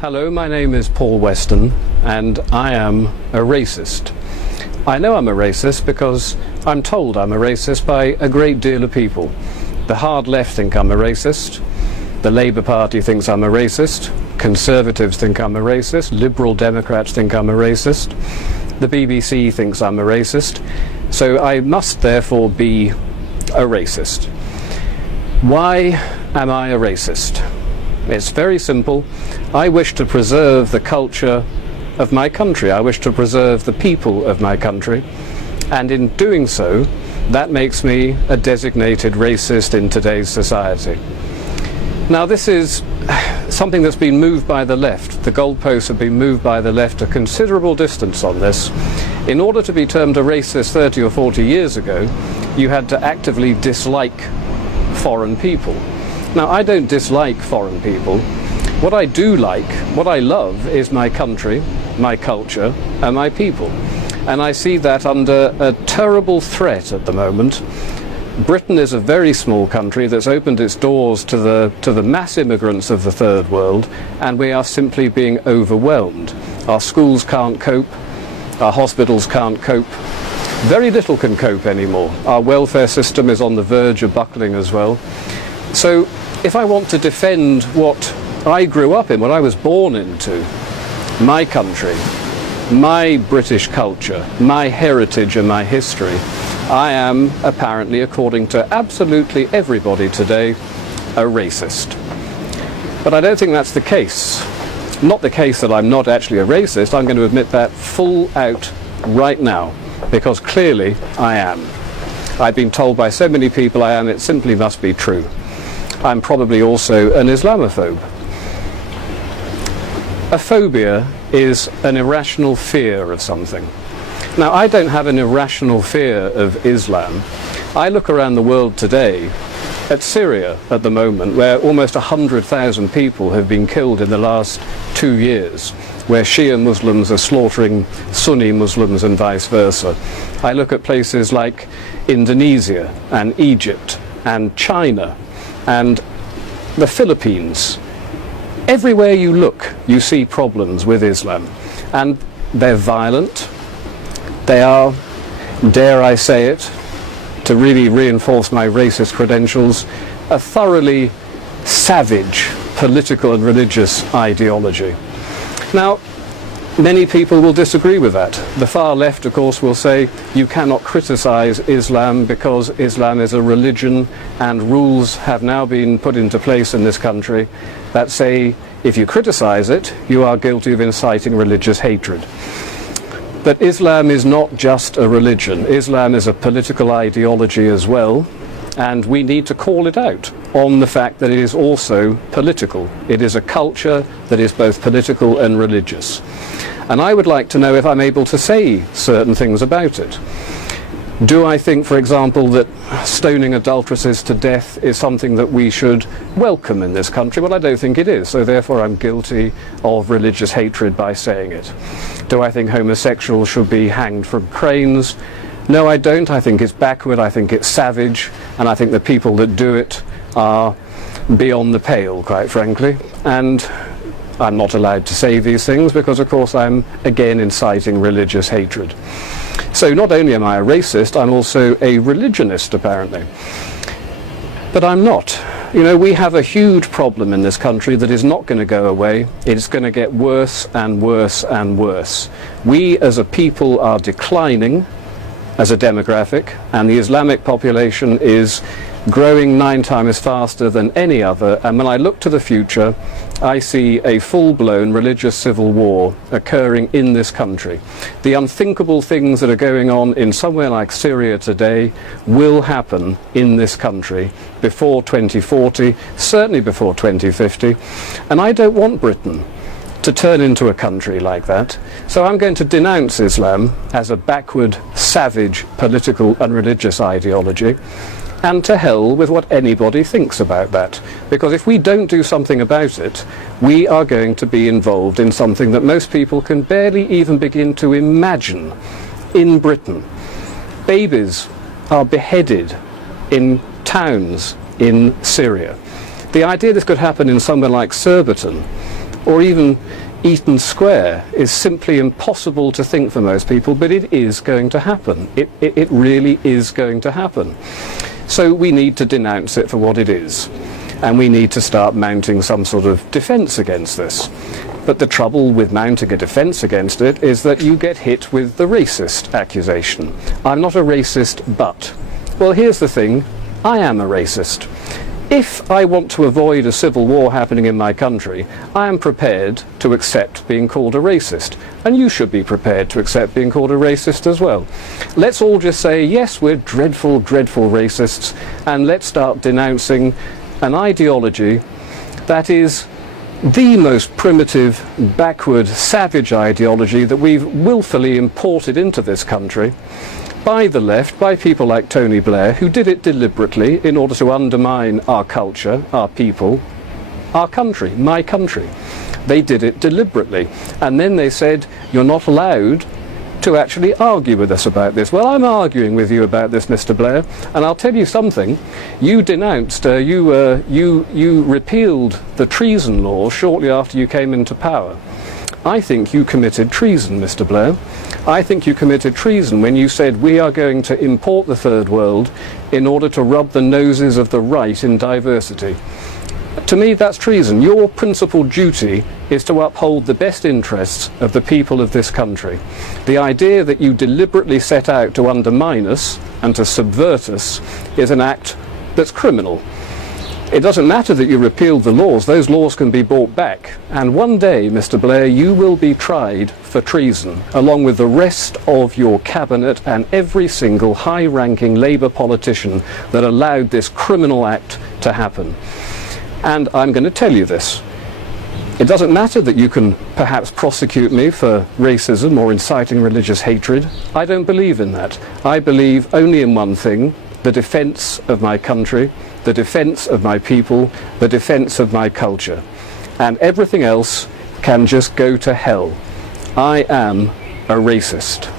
Hello, my name is Paul Weston, and I am a racist. I know I'm a racist because I'm told I'm a racist by a great deal of people. The hard left think I'm a racist, the Labour Party thinks I'm a racist, Conservatives think I'm a racist, Liberal Democrats think I'm a racist, the BBC thinks I'm a racist, so I must therefore be a racist. Why am I a racist? It's very simple. I wish to preserve the culture of my country. I wish to preserve the people of my country. And in doing so, that makes me a designated racist in today's society. Now, this is something that's been moved by the left. The goalposts have been moved by the left a considerable distance on this. In order to be termed a racist 30 or 40 years ago, you had to actively dislike foreign people. Now, I don't dislike foreign people. What I do like, what I love, is my country, my culture, and my people. And I see that under a terrible threat at the moment. Britain is a very small country that's opened its doors to the mass immigrants of the third world, and we are simply being overwhelmed. Our schools can't cope, our hospitals can't cope. Very little can cope anymore. Our welfare system is on the verge of buckling as well. So if I want to defend what I grew up in, what I was born into, my country, my British culture, my heritage and my history, I am apparently, according to absolutely everybody today, a racist. But I don't think that's the case. Not the case that I'm not actually a racist. I'm going to admit that full out right now, because clearly I am. I've been told by so many people I am, it simply must be true. I'm probably also an Islamophobe. A phobia is an irrational fear of something. Now, I don't have an irrational fear of Islam. I look around the world today at Syria at the moment, where almost 100,000 people have been killed in the last 2 years, where Shia Muslims are slaughtering Sunni Muslims and vice versa. I look at places like Indonesia and Egypt and China and the Philippines. Everywhere you look, you see problems with Islam. And they're violent. They are, dare I say it, to really reinforce my racist credentials, a thoroughly savage political and religious ideology. Now, many people will disagree with that. The far left, of course, will say you cannot criticize Islam because Islam is a religion and rules have now been put into place in this country that say if you criticize it, you are guilty of inciting religious hatred. But Islam is not just a religion. Islam is a political ideology as well, and we need to call it out on the fact that it is also political. It is a culture that is both political and religious. And I would like to know if I'm able to say certain things about it. Do I think, for example, that stoning adulteresses to death is something that we should welcome in this country? Well, I don't think it is, so therefore I'm guilty of religious hatred by saying it. Do I think homosexuals should be hanged from cranes? No, I don't. I think it's backward, I think it's savage, and I think the people that do it are beyond the pale, quite frankly. And I'm not allowed to say these things because, of course, I'm again inciting religious hatred. So not only am I a racist, I'm also a religionist, apparently. But I'm not. You know, we have a huge problem in this country that is not going to go away. It's going to get worse and worse and worse. We as a people are declining as a demographic, and the Islamic population is growing 9 times faster than any other, and when I look to the future, I see a full-blown religious civil war occurring in this country. The unthinkable things that are going on in somewhere like Syria today will happen in this country before 2040, certainly before 2050, and I don't want Britain to turn into a country like that. So I'm going to denounce Islam as a backward, savage political and religious ideology. And to hell with what anybody thinks about that. Because if we don't do something about it, we are going to be involved in something that most people can barely even begin to imagine in Britain. Babies are beheaded in towns in Syria. The idea this could happen in somewhere like Surbiton or even Eaton Square is simply impossible to think for most people, but it is going to happen. It really is going to happen. So we need to denounce it for what it is, and we need to start mounting some sort of defence against this. But the trouble with mounting a defence against it is that you get hit with the racist accusation. I'm not a racist, but. Well, here's the thing, I am a racist. If I want to avoid a civil war happening in my country, I am prepared to accept being called a racist. And you should be prepared to accept being called a racist as well. Let's all just say, yes, we're dreadful, dreadful racists, and let's start denouncing an ideology that is the most primitive, backward, savage ideology that we've willfully imported into this country by the left, by people like Tony Blair, who did it deliberately in order to undermine our culture, our people, our country, my country. They did it deliberately. And then they said, you're not allowed to actually argue with us about this. Well, I'm arguing with you about this, Mr. Blair, and I'll tell you something. You denounced, you repealed the treason law shortly after you came into power. I think you committed treason, Mr. Blair. I think you committed treason when you said we are going to import the third world in order to rub the noses of the right in diversity. To me, that's treason. Your principal duty is to uphold the best interests of the people of this country. The idea that you deliberately set out to undermine us and to subvert us is an act that's criminal. It doesn't matter that you repealed the laws, those laws can be brought back. And one day, Mr. Blair, you will be tried for treason, along with the rest of your cabinet and every single high-ranking Labour politician that allowed this criminal act to happen. And I'm going to tell you this. It doesn't matter that you can perhaps prosecute me for racism or inciting religious hatred. I don't believe in that. I believe only in one thing, the defence of my country, the defence of my people, the defence of my culture. And everything else can just go to hell. I am a racist.